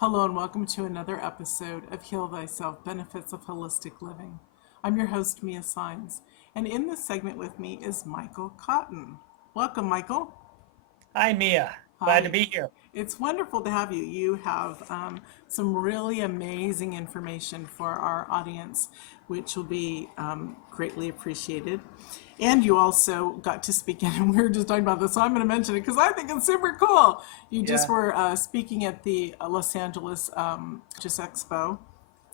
Hello and welcome to another episode of Heal Thyself Benefits of Holistic Living. I'm your host, Mia Saenz, and in this segment with me is Michael Cotton. Welcome, Michael. Hi, Mia. Glad to Hi. be here. It's wonderful to have you. You have some really amazing information for our audience, which will be greatly appreciated. And you also got to speak in, and we were just talking about this, so I'm going to mention it because I think it's super cool. You just Yeah. were speaking at the Los Angeles Just Expo Mhm.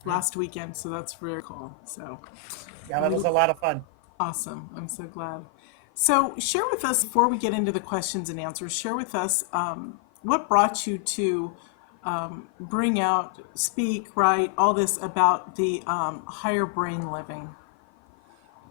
last weekend, so that's really cool. So Yeah, that we was a lot of fun. awesome. I'm so glad. So, share with us before we get into the questions and answers. Share with us what brought you to bring out, speak, write, all this about the higher brain living.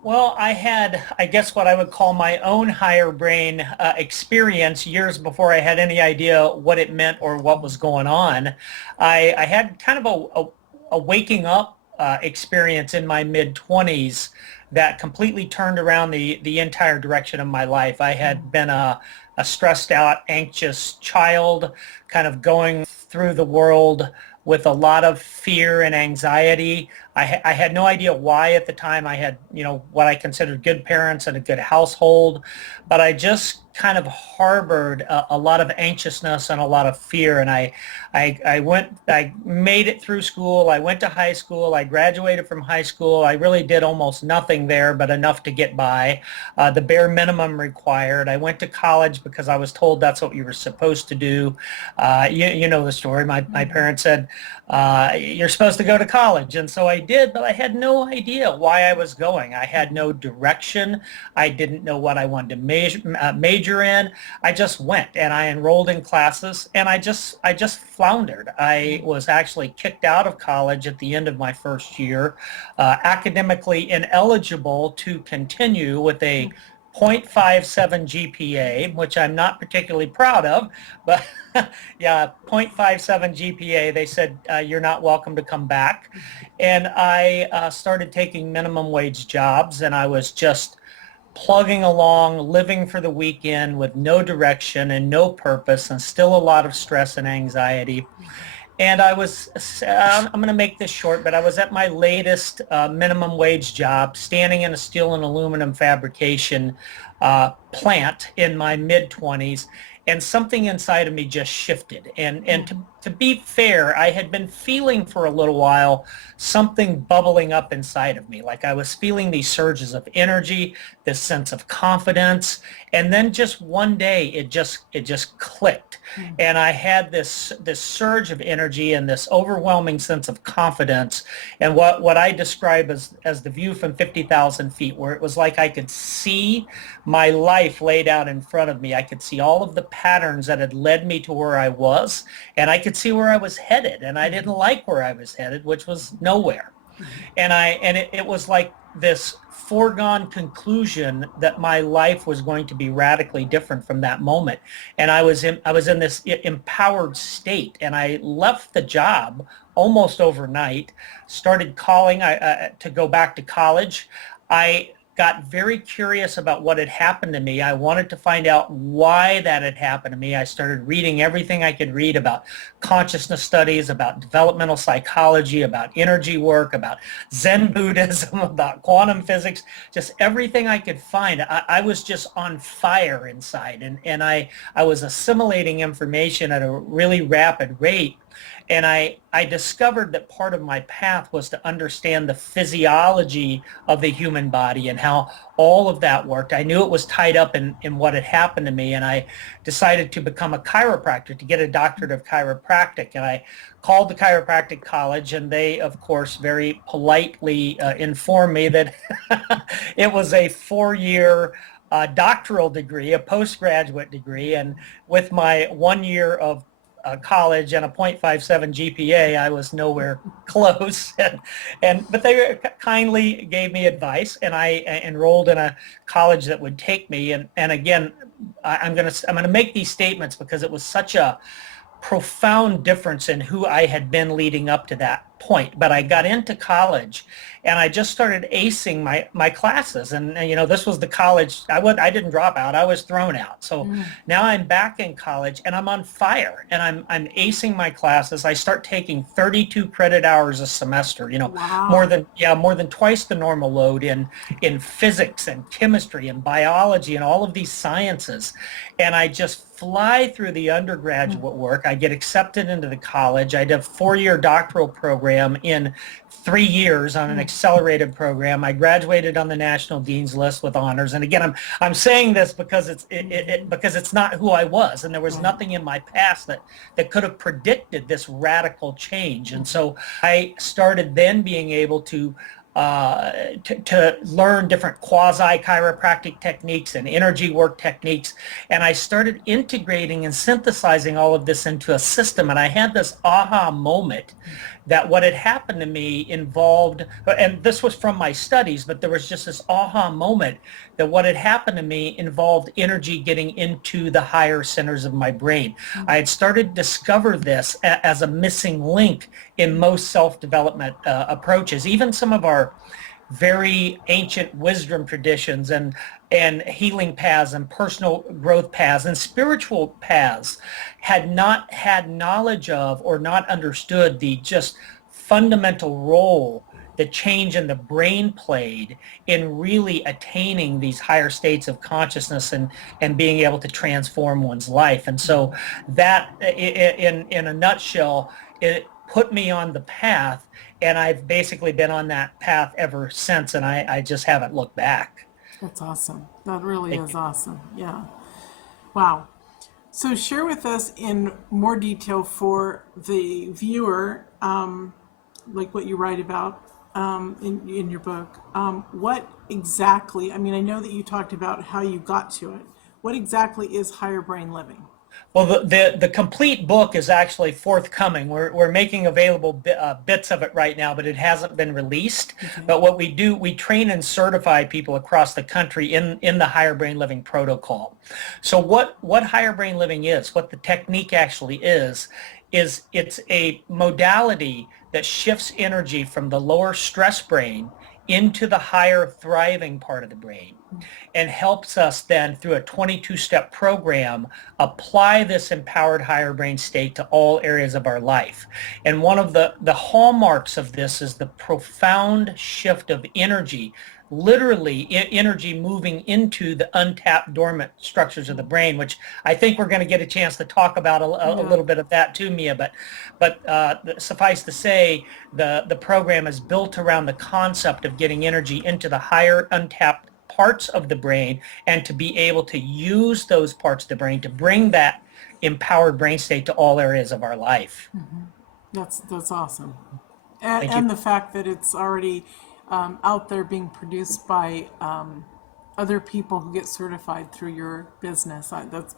Well, I had, I guess, what I would call my own higher brain experience years before I had any idea what it meant or what was going on. I had kind of a waking up experience in my mid-20s that completely turned around the entire direction of my life. I had been a stressed out, anxious child, kind of going through the world with a lot of fear and anxiety. I had no idea why at the time. I had, what I considered good parents and a good household, but I just kind of harbored a lot of anxiousness and a lot of fear. And I made it through school. I went to high school. I graduated from high school. I really did almost nothing there, but enough to get by, the bare minimum required. I went to college because I was told that's what you were supposed to do. You know the story. My parents said, you're supposed to go to college. And so I did, but I had no idea why I was going. I had no direction. I didn't know what I wanted to major in. I just went and I enrolled in classes and I just floundered. I was actually kicked out of college at the end of my first year, academically ineligible to continue with a 0.57 GPA, which I'm not particularly proud of, but yeah, 0.57 GPA. They said, you're not welcome to come back. And I started taking minimum wage jobs, and I was just plugging along, living for the weekend with no direction and no purpose, and still a lot of stress and anxiety. And I'm going to make this short, but I was at my latest minimum wage job, standing in a steel and aluminum fabrication plant in my mid-20s, and something inside of me just shifted. And to be fair, I had been feeling for a little while something bubbling up inside of me. Like I was feeling these surges of energy, this sense of confidence, and then just one day it just clicked. And I had this surge of energy and this overwhelming sense of confidence, and what I describe as the view from 50,000 feet, where it was like I could see my life laid out in front of me. I could see all of the patterns that had led me to where I was, and I could see where I was headed, and I didn't like where I was headed, which was nowhere. And it was like this foregone conclusion that my life was going to be radically different from that moment. And I was in this empowered state, and I left the job almost overnight, started calling to go back to college. I got very curious about what had happened to me. I wanted to find out why that had happened to me. I started reading everything I could read about consciousness studies, about developmental psychology, about energy work, about Zen Buddhism, about quantum physics, just everything I could find. I was just on fire inside, and I was assimilating information at a really rapid rate. And I discovered that part of my path was to understand the physiology of the human body and how all of that worked. I knew it was tied up in what had happened to me, and I decided to become a chiropractor, to get a doctorate of chiropractic. And I called the chiropractic college, and they, of course, very politely informed me that it was a 4-year doctoral degree, a postgraduate degree, and with my 1 year of college and a 0.57 GPA, I was nowhere close. But they kindly gave me advice, and I enrolled in a college that would take me. And again, I'm gonna make these statements because it was such a profound difference in who I had been leading up to that point. But I got into college and I just started acing my classes. And you know, this was the college, I didn't drop out, I was thrown out. So now I'm back in college and I'm on fire and I'm acing my classes. I start taking 32 credit hours a semester, you know, Wow. more than twice the normal load in physics and chemistry and biology and all of these sciences. And I just fly through the undergraduate work. I get accepted into the college. I did a 4-year doctoral program in 3 years on an accelerated program. I graduated on the National Dean's List with honors. And again, I'm saying this because because it's not who I was, and there was nothing in my past that could have predicted this radical change. And so I started then being able to learn different quasi-chiropractic techniques and energy work techniques. And I started integrating and synthesizing all of this into a system. And I had this aha moment that what had happened to me involved, and this was from my studies, but there was just this aha moment that what had happened to me involved energy getting into the higher centers of my brain. I had started to discover this as a missing link in most self-development approaches. Even some of our very ancient wisdom traditions and healing paths and personal growth paths and spiritual paths had not had knowledge of or not understood the just fundamental role the change in the brain played in really attaining these higher states of consciousness and being able to transform one's life. And so that, in a nutshell, it put me on the path, and I've basically been on that path ever since, and I just haven't looked back. That's awesome. That really is awesome. Yeah. Wow. So share with us in more detail for the viewer, like what you write about in your book. What exactly, I mean, I know that you talked about how you got to it. What exactly is higher brain living? Well, the complete book is actually forthcoming. We're making available bits of it right now, but it hasn't been released. Okay. But what we do, we train and certify people across the country in the higher brain living protocol. So what higher brain living is, what the technique actually is it's a modality that shifts energy from the lower stress brain into the higher thriving part of the brain and helps us then through a 22-step program apply this empowered higher brain state to all areas of our life. And one of the hallmarks of this is the profound shift of energy, literally energy moving into the untapped dormant structures of the brain, which I think we're going to get a chance to talk about a little bit of that too, Mia. But suffice to say, the program is built around the concept of getting energy into the higher untapped parts of the brain and to be able to use those parts of the brain to bring that empowered brain state to all areas of our life. That's awesome. And the fact that it's already out there being produced by other people who get certified through your business. That's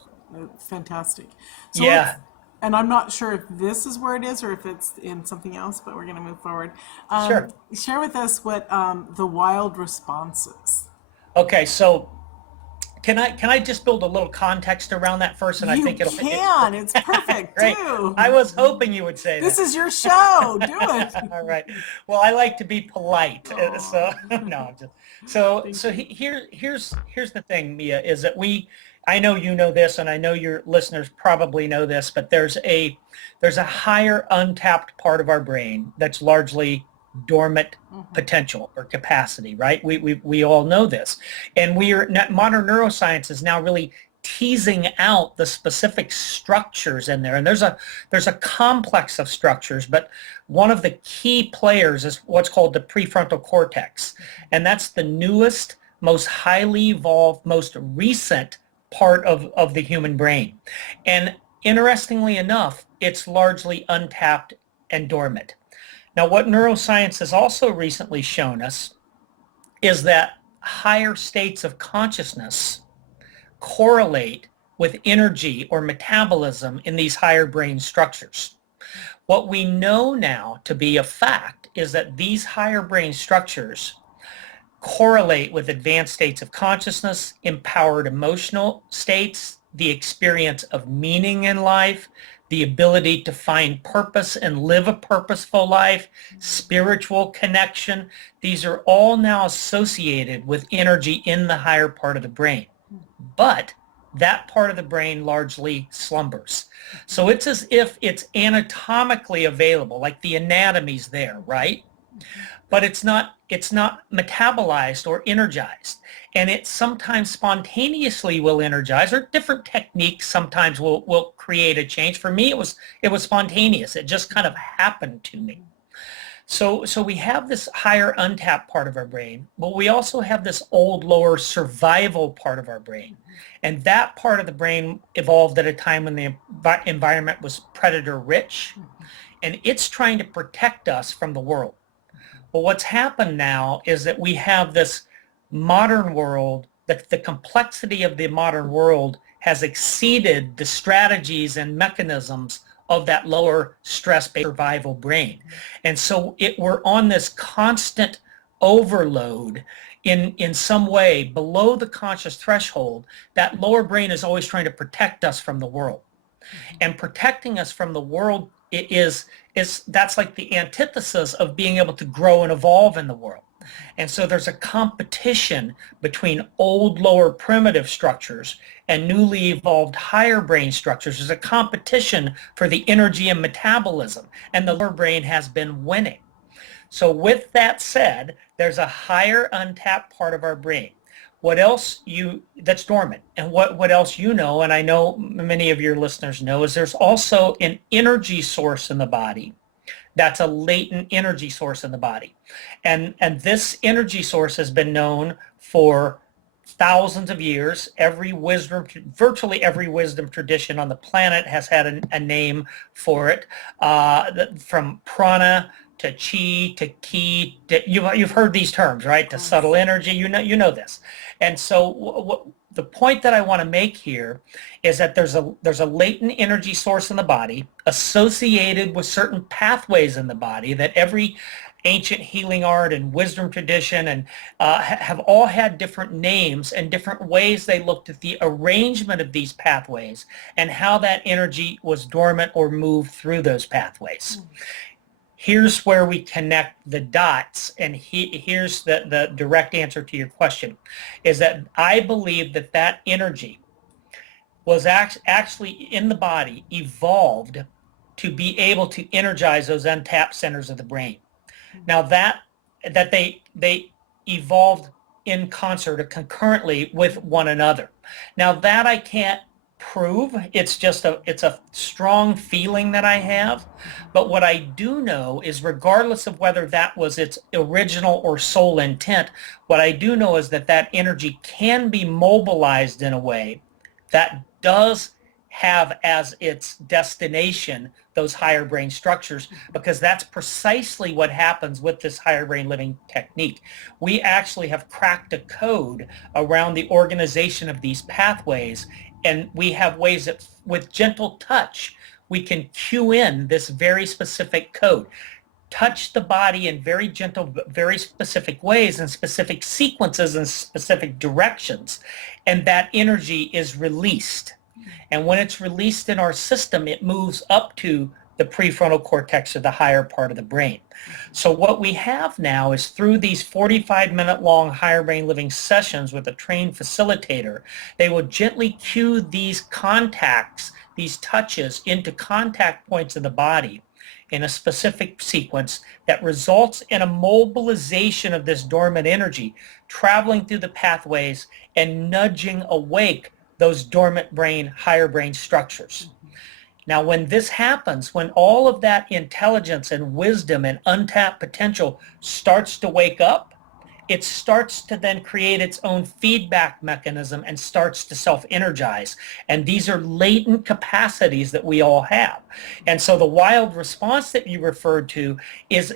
fantastic. So yeah. And I'm not sure if this is where it is or if it's in something else, but we're going to move forward. Sure. Share with us what the wild response is. Okay, so can I just build a little context around that first, and I think You can. It's perfect. Right. Do. I was hoping you would say This that. is your show. Do it. All right. Well, I like to be polite, so no. Here's the thing, Mia, is that I know you know this, and I know your listeners probably know this, but there's a higher untapped part of our brain that's largely dormant potential or capacity, right? We all know this, and modern neuroscience is now really teasing out the specific structures in there, and there's a complex of structures, but one of the key players is what's called the prefrontal cortex, and that's the newest, most highly evolved, most recent part of the human brain. And interestingly enough, it's largely untapped and dormant. Now, what neuroscience has also recently shown us is that higher states of consciousness correlate with energy or metabolism in these higher brain structures. What we know now to be a fact is that these higher brain structures correlate with advanced states of consciousness, empowered emotional states, the experience of meaning in life, the ability to find purpose and live a purposeful life, spiritual connection. These are all now associated with energy in the higher part of the brain. But that part of the brain largely slumbers. So it's as if it's anatomically available, like the anatomy's there, right? But it's not metabolized or energized. And it sometimes spontaneously will energize, or different techniques sometimes will create a change. For me, it was spontaneous. It just kind of happened to me. So we have this higher untapped part of our brain, but we also have this old lower survival part of our brain. And that part of the brain evolved at a time when the environment was predator rich, and it's trying to protect us from the world. But what's happened now is that we have this modern world, that the complexity of the modern world has exceeded the strategies and mechanisms of that lower stress-based survival brain. And so we're on this constant overload in some way below the conscious threshold. That lower brain is always trying to protect us from the world. And protecting us from the world that's like the antithesis of being able to grow and evolve in the world. And so there's a competition between old lower primitive structures and newly evolved higher brain structures. There's a competition for the energy and metabolism, and the lower brain has been winning. So with that said, there's a higher untapped part of our brain. What else that's dormant, and what else you know, and I know many of your listeners know, is there's also an energy source in the body. That's a latent energy source in the body. And this energy source has been known for thousands of years. Virtually every wisdom tradition on the planet has had a name for it, from prana to chi to ki. You've heard these terms, right? To subtle energy, you know this. And so the point that I want to make here is that there's a latent energy source in the body associated with certain pathways in the body that every ancient healing art and wisdom tradition and have all had different names and different ways they looked at the arrangement of these pathways and how that energy was dormant or moved through those pathways. Here's where we connect the dots, and here's the direct answer to your question, is that I believe that energy was actually in the body, evolved to be able to energize those untapped centers of the brain. Now that they evolved in concert or concurrently with one another. Now that I can't prove, it's a strong feeling that I have. But what I do know is, regardless of whether that was its original or sole intent, what I do know is that energy can be mobilized in a way that does have as its destination those higher brain structures, because that's precisely what happens with this higher brain living technique. We actually have cracked a code around the organization of these pathways, and we have ways that with gentle touch we can cue in this very specific code. Touch the body in very gentle, very specific ways and specific sequences and specific directions, and that energy is released. And when it's released in our system, it moves up to the prefrontal cortex, or the higher part of the brain. So what we have now is, through these 45-minute long higher brain living sessions with a trained facilitator, they will gently cue these contacts, these touches, into contact points in the body in a specific sequence that results in a mobilization of this dormant energy, traveling through the pathways and nudging awake those dormant brain, higher brain structures. Now, when this happens, when all of that intelligence and wisdom and untapped potential starts to wake up, it starts to then create its own feedback mechanism and starts to self-energize. And these are latent capacities that we all have. And so the wild response that you referred to is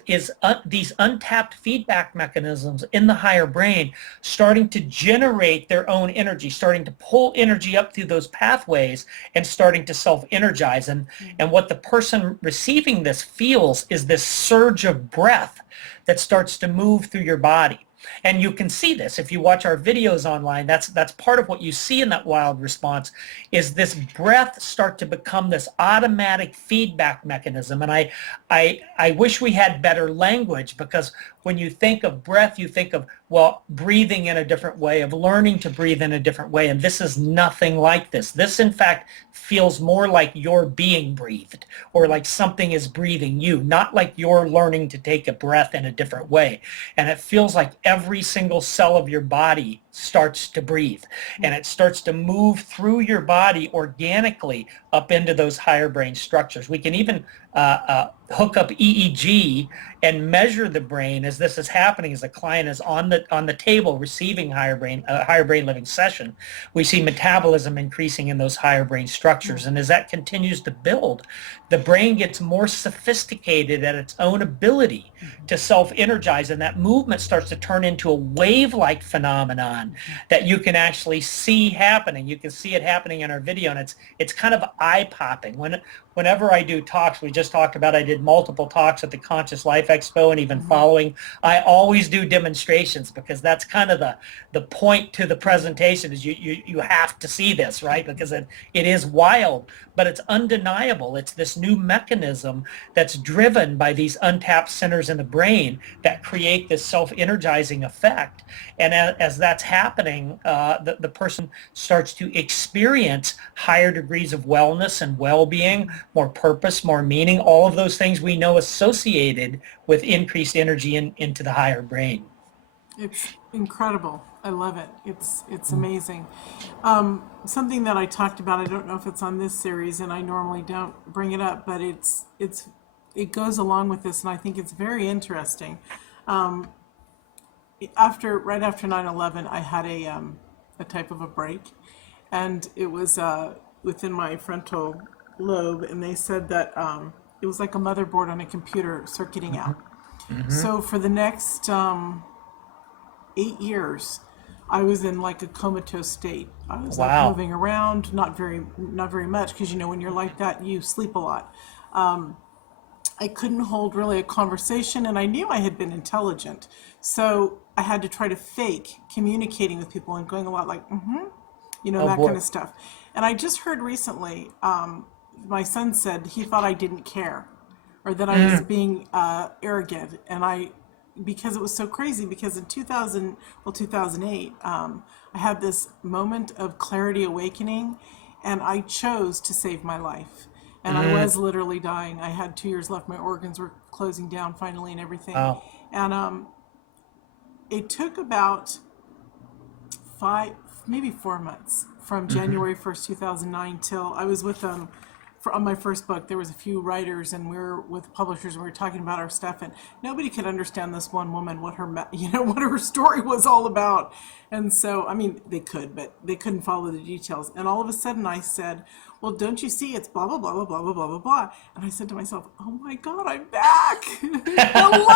these untapped feedback mechanisms in the higher brain starting to generate their own energy, starting to pull energy up through those pathways and starting to self-energize. And what the person receiving this feels is this surge of breath that starts to move through your body. And you can see this if you watch our videos online. That's part of what you see in that wild response, is this breath start to become this automatic feedback mechanism. And I wish we had better language, because when you think of breath, you think of, well, breathing in a different way, of learning to breathe in a different way. And this is nothing like this. This, in fact, feels more like you're being breathed, or like something is breathing you, not like you're learning to take a breath in a different way. And it feels like every single cell of your body starts to breathe, and it starts to move through your body organically up into those higher brain structures. We can even hook up EEG and measure the brain as this is happening, as the client is on the table receiving higher brain living session. We see metabolism increasing in those higher brain structures, and as that continues to build, the brain gets more sophisticated at its own ability to self-energize, and that movement starts to turn into a wave-like phenomenon that you can actually see happening. You can see it happening in our video, and it's kind of eye-popping. Whenever I do talks, we just talked about, I did multiple talks at the Conscious Life Expo, and even following, I always do demonstrations, because that's kind of the point to the presentation, is you have to see this, right? Because it is wild, but it's undeniable. It's this new mechanism that's driven by these untapped centers in the brain that create this self-energizing effect. And as that's happening, the person starts to experience higher degrees of wellness and well-being, more purpose, more meaning, all of those things we know associated with increased energy into the higher brain. It's incredible. I love it. It's amazing. Something that I talked about, I don't know if it's on this series, and I normally don't bring it up, but it goes along with this, and I think it's very interesting. Right after 9/11, I had a type of a break, and it was within my frontal lobe, and they said that it was like a motherboard on a computer circuiting out. So for the next 8 years, I was in like a comatose state. I was like moving around, not very much, because when you're like that, you sleep a lot. I couldn't hold really a conversation, and I knew I had been intelligent, so I had to try to fake communicating with people and going a lot like, that kind of stuff. And I just heard recently, my son said he thought I didn't care, or that I was being arrogant, and because it was so crazy, because in 2008, I had this moment of clarity awakening, and I chose to save my life. And I was literally dying. I had 2 years left. My organs were closing down finally and everything. Wow. And it took about 5, maybe 4 months, from January 1st, 2009 till I was with them on my first book. There was a few writers, and we were with publishers, and we were talking about our stuff, and nobody could understand this one woman, what her story was all about. And so, I mean, they could, but they couldn't follow the details. And all of a sudden I said, well, don't you see, it's blah, blah, blah, blah, blah, blah, blah, blah, blah. And I said to myself, oh my God, I'm back. Hello.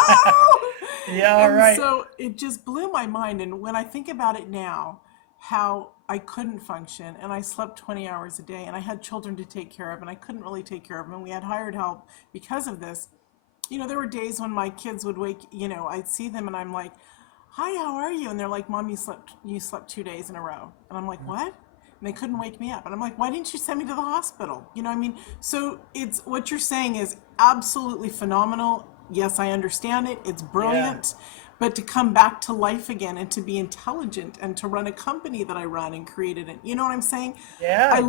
Yeah, right. So it just blew my mind. And when I think about it now, how I couldn't function, and I slept 20 hours a day, and I had children to take care of, and I couldn't really take care of them, and we had hired help because of this. There were days when my kids would wake, I'd see them, and I'm like, hi, how are you? And they're like, Mom, you slept 2 days in a row. And I'm like, what? And they couldn't wake me up. And I'm like, why didn't you send me to the hospital? So it's, what you're saying is absolutely phenomenal. Yes, I understand it. It's brilliant. Yeah. But to come back to life again, and to be intelligent, and to run a company that I run and created it. You know what I'm saying? Yeah. I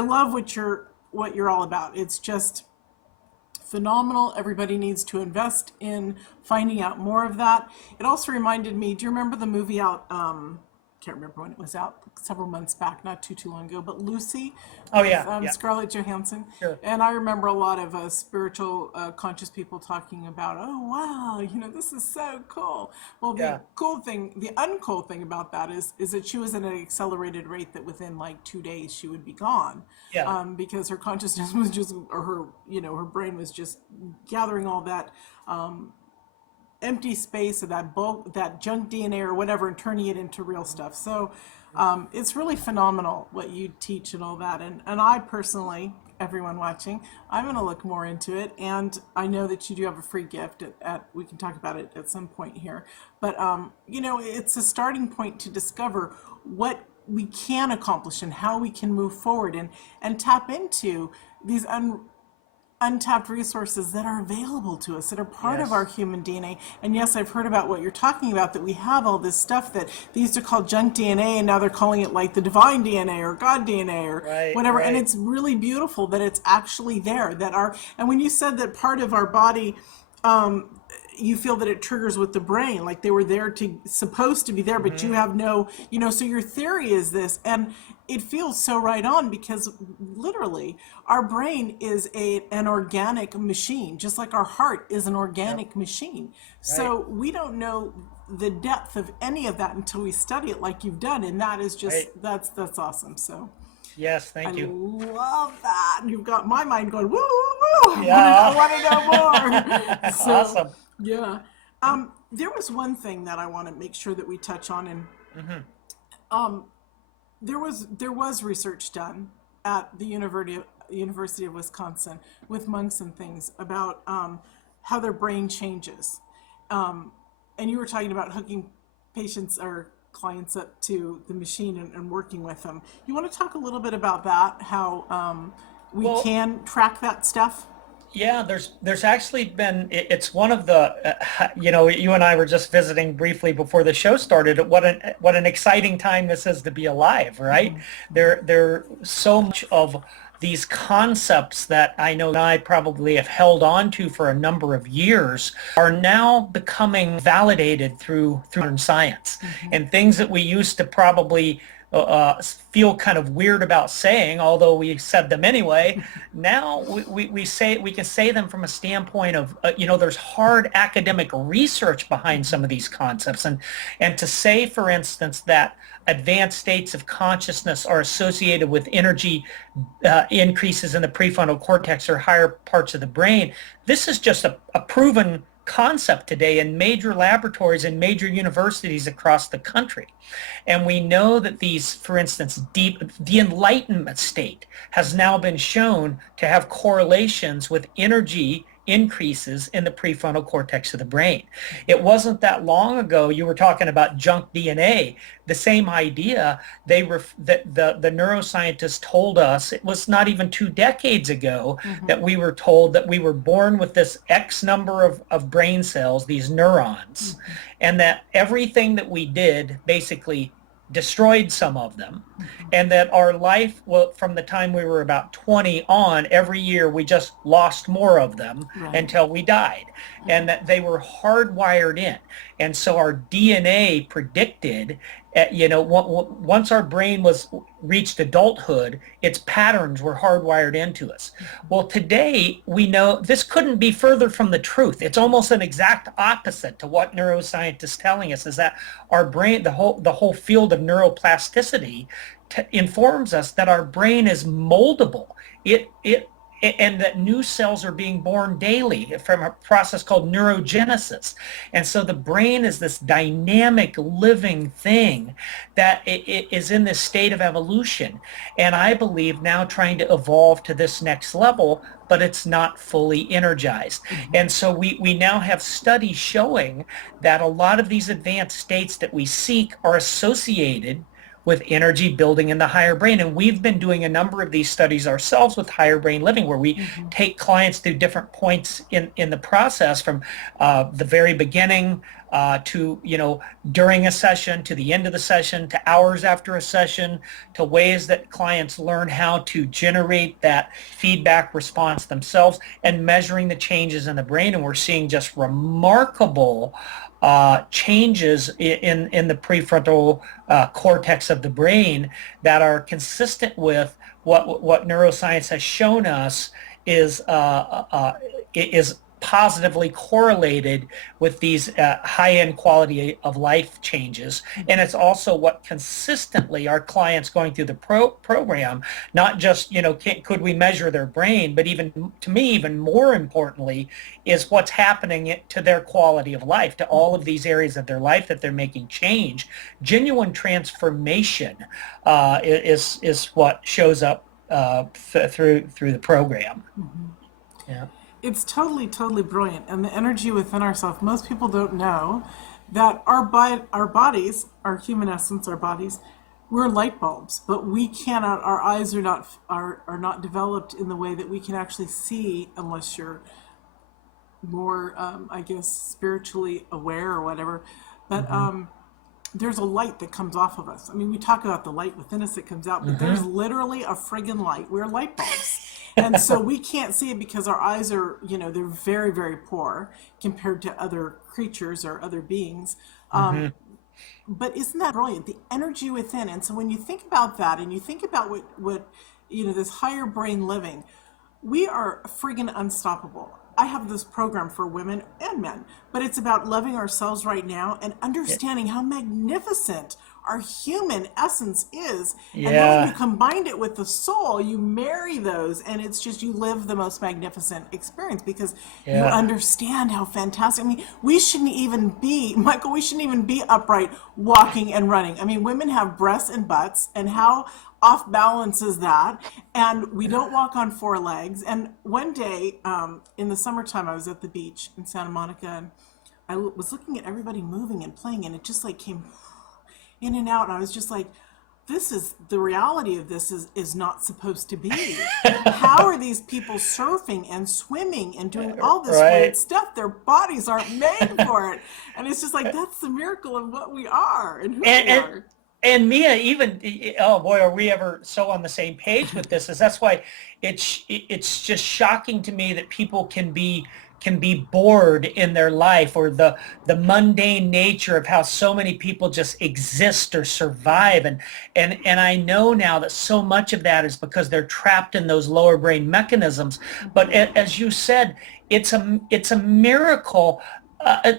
love what you're all about. It's just phenomenal. Everybody needs to invest in finding out more of that. It also reminded me, do you remember the movie out, can't remember when it was out, several months back, not too long ago, but Lucy. Oh, with, yeah. Scarlett Johansson. Sure. And I remember a lot of spiritual conscious people talking about, oh wow, this is so cool. Well, the uncool thing about that is that she was at an accelerated rate that within like 2 days she would be gone. Yeah. Because her consciousness was just, or her brain was just gathering all that empty space, or that bulk, that junk DNA or whatever, and turning it into real stuff. So it's really phenomenal what you teach and all that. And I personally, everyone watching. I'm going to look more into it, and I know that you do have a free gift. We can talk about it at some point here, but it's a starting point to discover what we can accomplish and how we can move forward and tap into these untapped resources that are available to us, that are part of our Yes. human DNA. And yes, I've heard about what you're talking about, that we have all this stuff that they used to call junk DNA, and now they're calling it like the divine DNA or God DNA or Right, whatever. And right. it's really beautiful that it's actually there. And when you said that part of our body, you feel that it triggers with the brain, like they were there to supposed to be there, but you have no, so your theory is this, and it feels so right on, because literally our brain is an organic machine, just like our heart is an Yep. organic machine. Right, So we don't know the depth of any of that until we study it like you've done, and that is just right. that's awesome. So Yes, I thank you. love that. You've got my mind going, woo, woo, woo. I Yeah. want to know more. So, Awesome. yeah. There was one thing that I want to make sure that we touch on, and Hmm. there was research done at the University of Wisconsin with monks and things about how their brain changes. And you were talking about hooking patients or clients up to the machine and working with them. You want to talk a little bit about that? How we Well, can track that stuff? yeah, there's actually been it's one of the you and I were just visiting briefly before the show started. What an exciting time this is to be alive, right? There so much of these concepts that I know I probably have held on to for a number of years are now becoming validated through modern science, and things that we used to probably feel kind of weird about saying, although we said them anyway. Now we can say them from a standpoint of there's hard academic research behind some of these concepts, and to say, for instance, that advanced states of consciousness are associated with energy increases in the prefrontal cortex or higher parts of the brain. This is just a proven concept today in major laboratories and major universities across the country. And we know that these, for instance, the enlightenment state has now been shown to have correlations with energy increases in the prefrontal cortex of the brain. It wasn't that long ago, you were talking about junk DNA, the same idea. That the neuroscientists told us, it was not even 2 decades ago, that we were told that we were born with this X number of brain cells, these neurons, and that everything that we did basically destroyed some of them, and that our life, well, from the time we were about 20 on, every year we just lost more of them Right. until we died, and that they were hardwired in. And so our DNA predicted, once our brain was reached adulthood, its patterns were hardwired into us. Well, today we know this couldn't be further from the truth. It's almost an exact opposite to what neuroscientists telling us, is that our brain, the whole field of neuroplasticity, informs us that our brain is moldable. It and that new cells are being born daily from a process called neurogenesis. And so the brain is this dynamic living thing that it is in this state of evolution. And I believe now trying to evolve to this next level, but it's not fully energized. And so we now have studies showing that a lot of these advanced states that we seek are associated with energy building in the higher brain. And we've been doing a number of these studies ourselves with higher brain living, where we take clients through different points in the process, from the very beginning to, during a session, to the end of the session, to hours after a session, to ways that clients learn how to generate that feedback response themselves, and measuring the changes in the brain. And we're seeing just remarkable changes in the prefrontal cortex of the brain that are consistent with what neuroscience has shown us is positively correlated with these high-end quality of life changes. And it's also what consistently our clients going through the program, not just, could we measure their brain, but even, to me, even more importantly, is what's happening to their quality of life, to all of these areas of their life that they're making change. Genuine transformation is what shows up through the program. Yeah. It's totally, totally brilliant. And the energy within ourselves, most people don't know that our bodies, our human essence, our bodies, we're light bulbs, but we cannot, our eyes are not developed in the way that we can actually see unless you're more, I guess, spiritually aware or whatever. But there's a light that comes off of us. I mean, we talk about the light within us that comes out, but there's literally a friggin' light. We're light bulbs. And so we can't see it because our eyes are, they're very, very poor compared to other creatures or other beings. But isn't that brilliant? The energy within. And so when you think about that and you think about what this higher brain living, we are friggin' unstoppable. I have this program for women and men, but it's about loving ourselves right now and understanding how magnificent our human essence is. And then when you combine it with the soul, you marry those, and it's just, you live the most magnificent experience because you understand how fantastic. I mean, we shouldn't even be, Michael, we shouldn't even be upright walking and running. I mean, women have breasts and butts, and how off balance is that? And we don't walk on four legs. And one day in the summertime, I was at the beach in Santa Monica, and I was looking at everybody moving and playing, and it just like came in and out. And I was just like, this is the reality of this is not supposed to be. How are these people surfing and swimming and doing all this weird stuff? Their bodies aren't made for it. And it's just like, that's the miracle of what we are and who we are. And Mia, even, oh boy, are we ever so on the same page with this? That's why it's just shocking to me that people can be bored in their life, or the mundane nature of how so many people just exist or survive. And I know now that so much of that is because they're trapped in those lower brain mechanisms. But as you said, it's a miracle.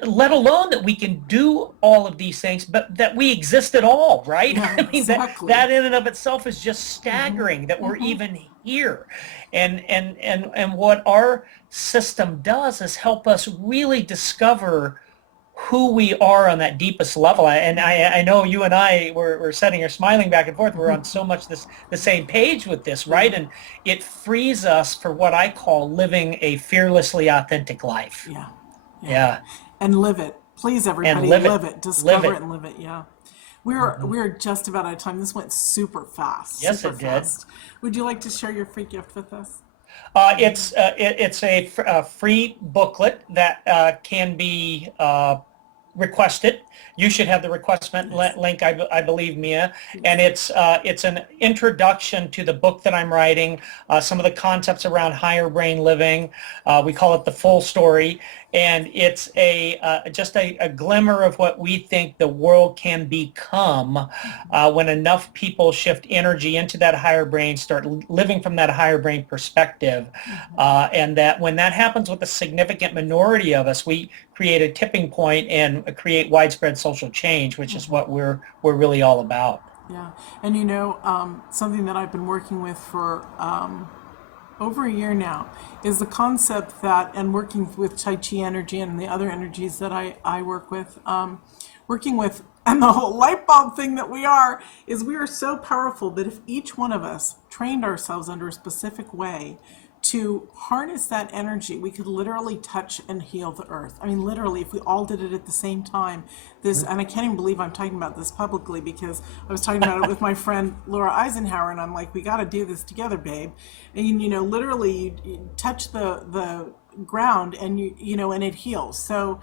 Let alone that we can do all of these things, but that we exist at all, right? Yeah, I mean, exactly. that in and of itself is just staggering that we're even here. And what our system does is help us really discover who we are on that deepest level. And I know you and I were sitting here smiling back and forth. We're on so much the same page with this, right? And it frees us for what I call living a fearlessly authentic life. Yeah. And live it. Please, everybody, live it. Discover it and live it. Yeah. We're just about out of time. This went super fast. Yes, super it did. Fast. Would you like to share your free gift with us? It's a free booklet that can be requested. You should have the request link, I believe, Mia. And it's an introduction to the book that I'm writing, some of the concepts around higher brain living. We call it the full story. And it's just a glimmer of what we think the world can become when enough people shift energy into that higher brain, start living from that higher brain perspective. And that when that happens with a significant minority of us, we create a tipping point and create widespread social change, which is what we're really all about. Yeah. And something that I've been working with for over a year now is the concept that, and working with Tai Chi energy and the other energies that I work with, working with, and the whole light bulb thing that we are so powerful that if each one of us trained ourselves under a specific way to harness that energy, we could literally touch and heal the earth. I mean, literally, if we all did it at the same time, and I can't even believe I'm talking about this publicly because I was talking about it with my friend Laura Eisenhower, and I'm like, we got to do this together, babe. And literally, you touch the ground, and and it heals. So.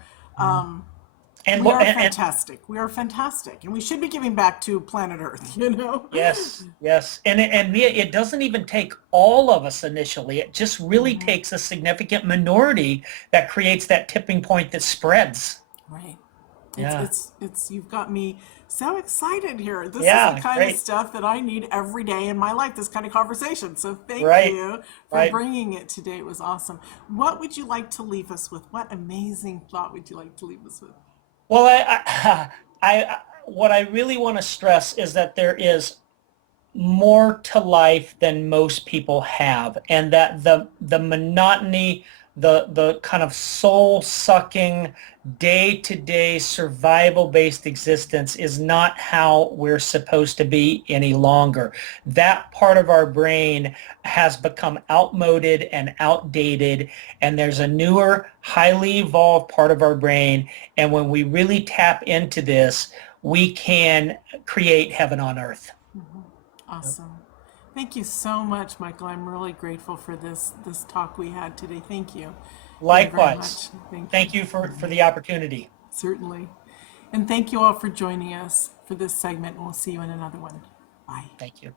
And we are fantastic. We are fantastic, and we should be giving back to planet Earth. Yes, and Mia, it doesn't even take all of us initially. It just really takes a significant minority that creates that tipping point that spreads. Right. Yeah. It's you've got me so excited here. This is the kind of stuff that I need every day in my life. This kind of conversation. So thank you for bringing it today. It was awesome. What would you like to leave us with? What amazing thought would you like to leave us with? Well, what I really want to stress is that there is more to life than most people have, and that the monotony, the kind of soul-sucking, day-to-day survival-based existence is not how we're supposed to be any longer. That part of our brain has become outmoded and outdated, and there's a newer, highly evolved part of our brain, and when we really tap into this, we can create heaven on earth. Awesome. Thank you so much, Michael. I'm really grateful for this talk we had today. Thank you. Thank you very Likewise. much. Thank you for the opportunity. Certainly. And thank you all for joining us for this segment, and we'll see you in another one. Bye. Thank you.